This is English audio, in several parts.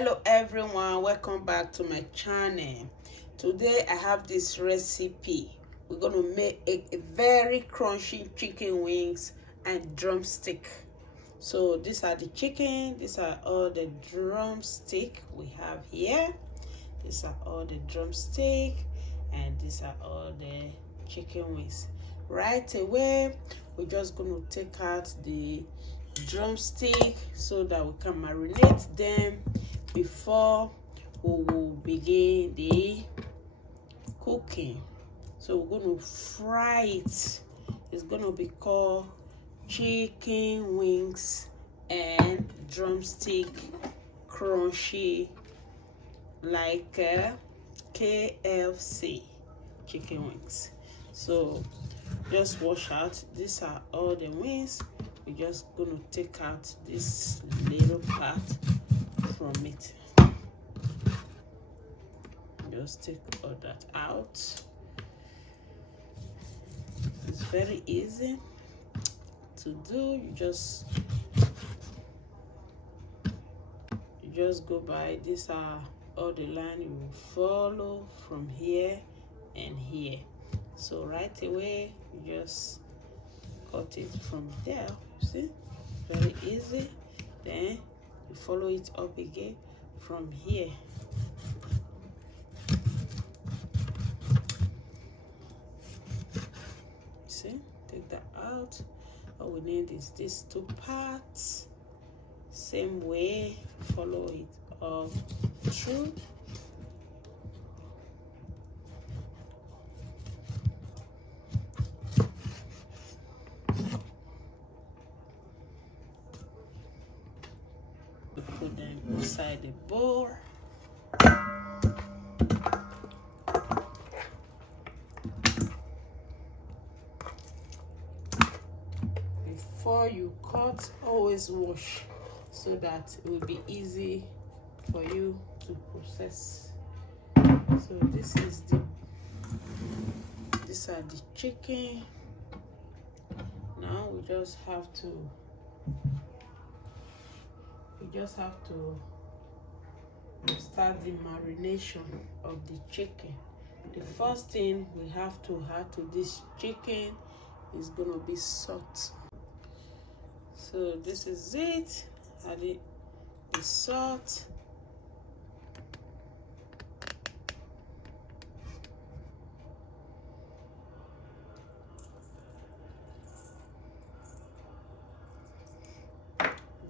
Hello everyone, welcome back to my channel. Today I have this recipe. We're gonna make a very crunchy chicken wings and drumstick. So these are the chicken, these are all the drumstick we have here. These are all the drumstick and these are all the chicken wings. Right away we're just gonna take out the drumstick so that we can marinate them before we will begin the cooking. So we're going to fry it. It's going to be called chicken wings and drumstick crunchy, like KFC chicken wings. So just wash out. These are all the wings. We're just going to take out this little part from it. Just take all that out. It's very easy to do. You just go by. These are all the line you will follow from here and here. So right away you just cut it from there. See, very easy. Then you follow it up again from here. See, take that out. All we need is these two parts. Same way, follow it up through. Put them inside the bowl. Before you cut, always wash so that it will be easy for you to process. So these are the chicken. Now we just have to start the marination of the chicken. The first thing we have to add to this chicken is gonna be salt. So this is it. Add the salt.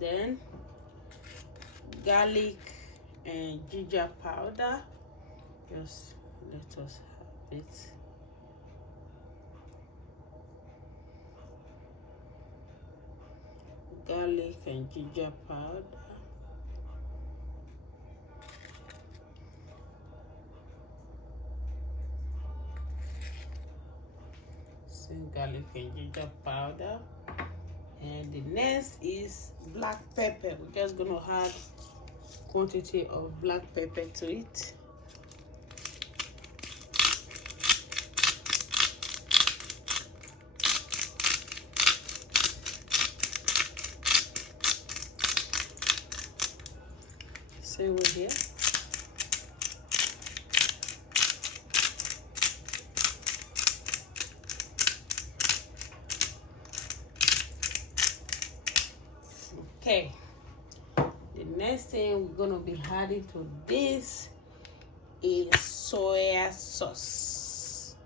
Then garlic and ginger powder. Just let us have it. Garlic and ginger powder. Some garlic and ginger powder. And the next is black pepper. We're just gonna add quantity of black pepper to it. Same way here. Okay, the next thing we're gonna be adding to this is soya sauce.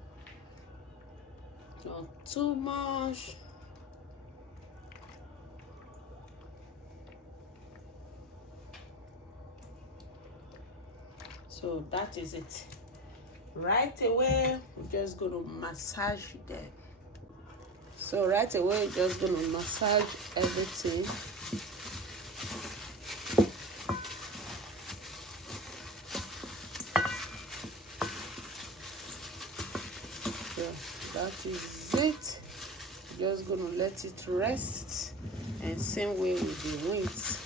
Not too much. So that is it. Right away we're just gonna massage them. So right away we're just gonna massage everything. So that is it. Just gonna let it rest, and same way with the wings.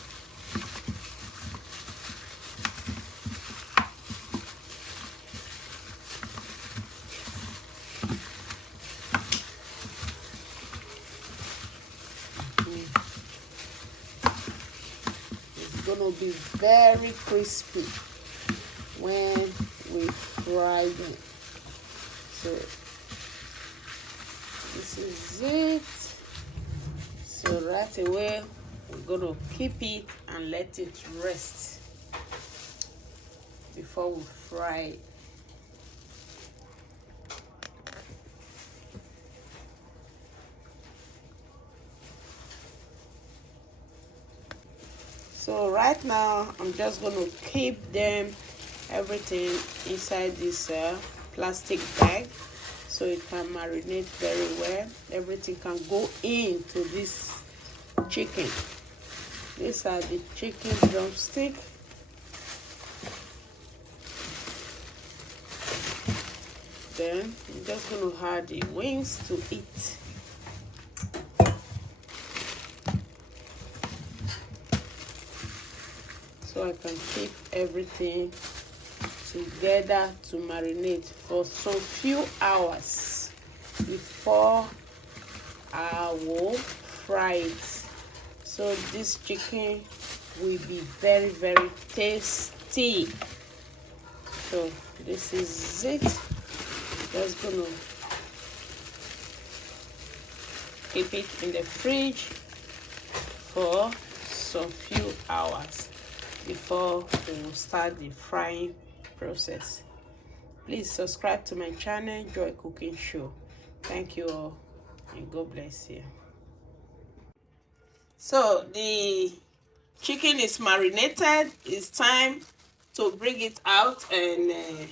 It's gonna gonna be very crispy when we fry them. So this is it. So right away we're gonna keep it and let it rest before we fry it. So right now I'm just going to keep everything inside this plastic bag so it can marinate very well. Everything can go into this chicken. These are the chicken drumstick. Then I'm just going to add the wings to it. So I can keep everything together to marinate for some few hours before I will fry it. So this chicken will be very, very tasty. So this is it. Just gonna keep it in the fridge for some few hours before we will start the frying process. Please subscribe to my channel, Joy Cooking Show. Thank you all and God bless you. So the chicken is marinated. It's time to bring it out and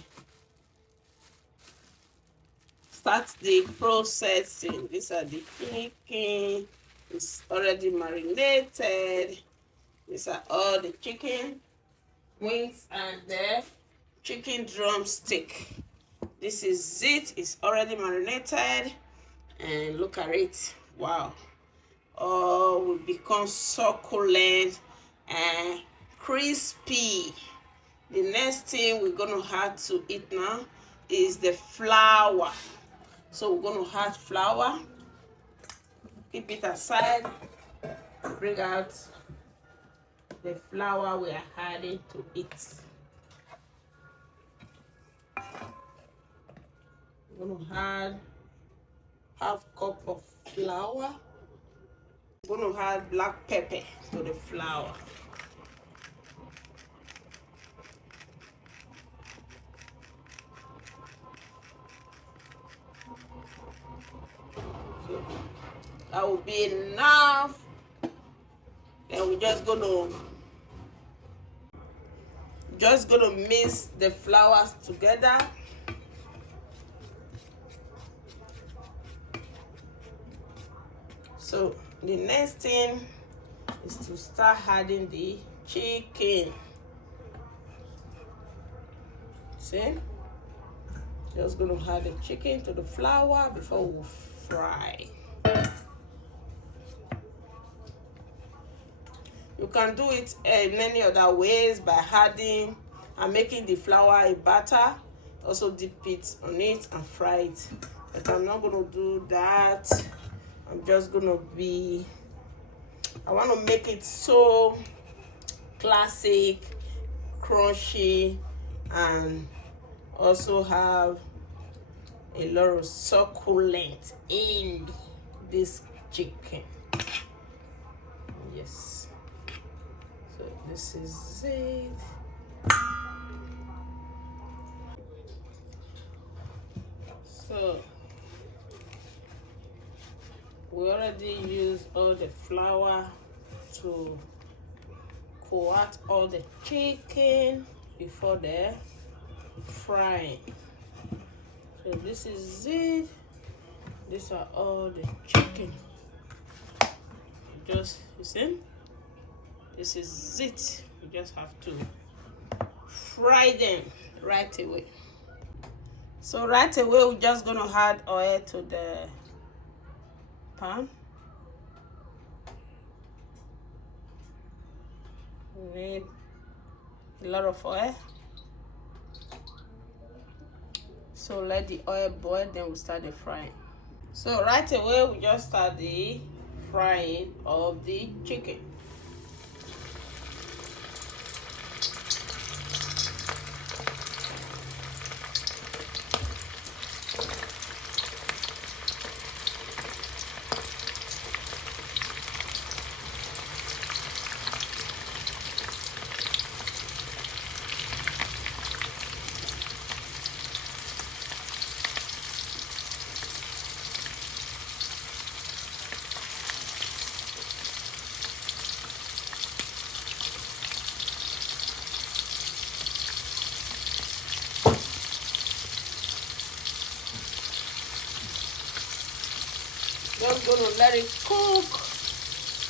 start the processing. These are the chicken. It's already marinated. These are all the chicken wings and the chicken drumstick. This is it. It's already marinated, and look at it. Wow. Oh, will become succulent and crispy. The next thing we're gonna add to it now is the flour. So we're gonna add flour. Keep it aside. Bring out the flour we are adding to it. I'm gonna add half cup of flour. I'm gonna add black pepper to the flour. So that will be enough. Then we're just gonna mix the flours together. So the next thing is to start adding the chicken. See? Just gonna add the chicken to the flour before we fry. You can do it in many other ways by adding and making the flour a batter. Also dip it on it and fry it. But I'm not gonna do that. I'm just gonna I want to make it so classic, crunchy, and also have a lot of succulent in this chicken. Yes. So this is it. So we already used all the flour to coat all the chicken before the frying. So this is it. These are all the chicken. You see? This is it. You just have to fry them right away. So right away, we're just gonna add oil to the pan. We need a lot of oil. So let the oil boil, then we start the frying. So right away, we just start the frying of the chicken. just going to let it cook.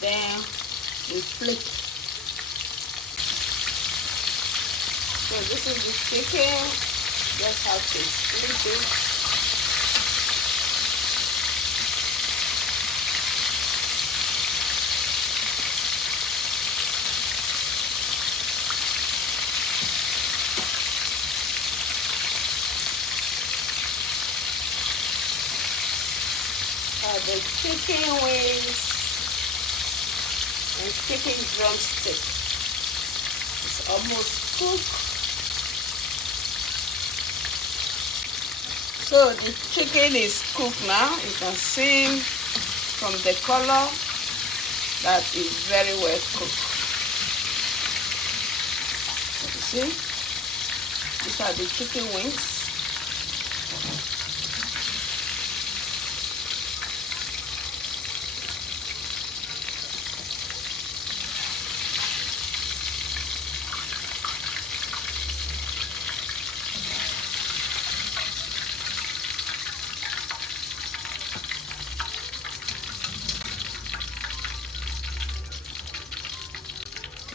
Then we flip. So this is the chicken. Just have to flip it. The chicken wings and chicken drumstick. It's almost cooked. So the chicken is cooked now. You can see from the color that is very well cooked. You see? These are the chicken wings.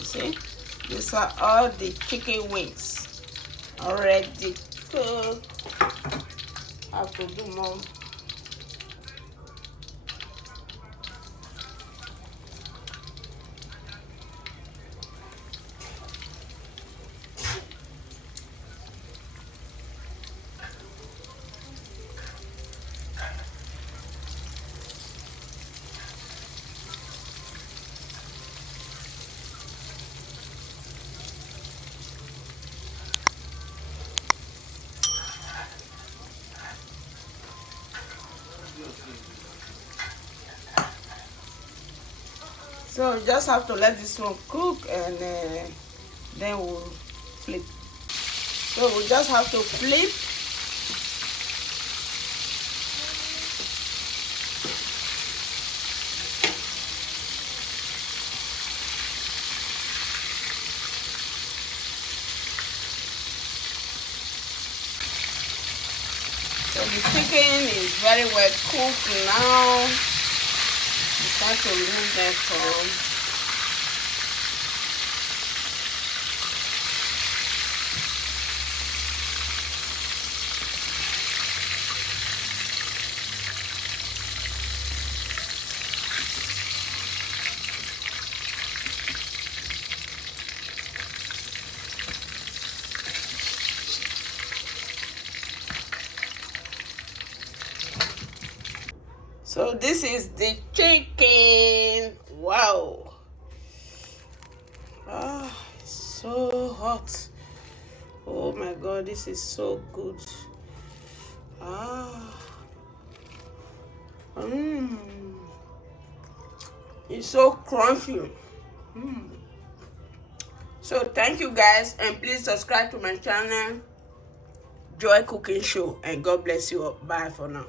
See, these are all the chicken wings already cooked. I have to do more. So you just have to let this one cook, and then we'll flip. So we just have to flip. So the chicken is very well cooked now. It's time to remove them from. So this is the chicken. Wow. Ah, it's so hot. Oh my God, this is so good. Ah. It's so crunchy. So thank you guys, and please subscribe to my channel, Joy Cooking Show, and God bless you all. Bye for now.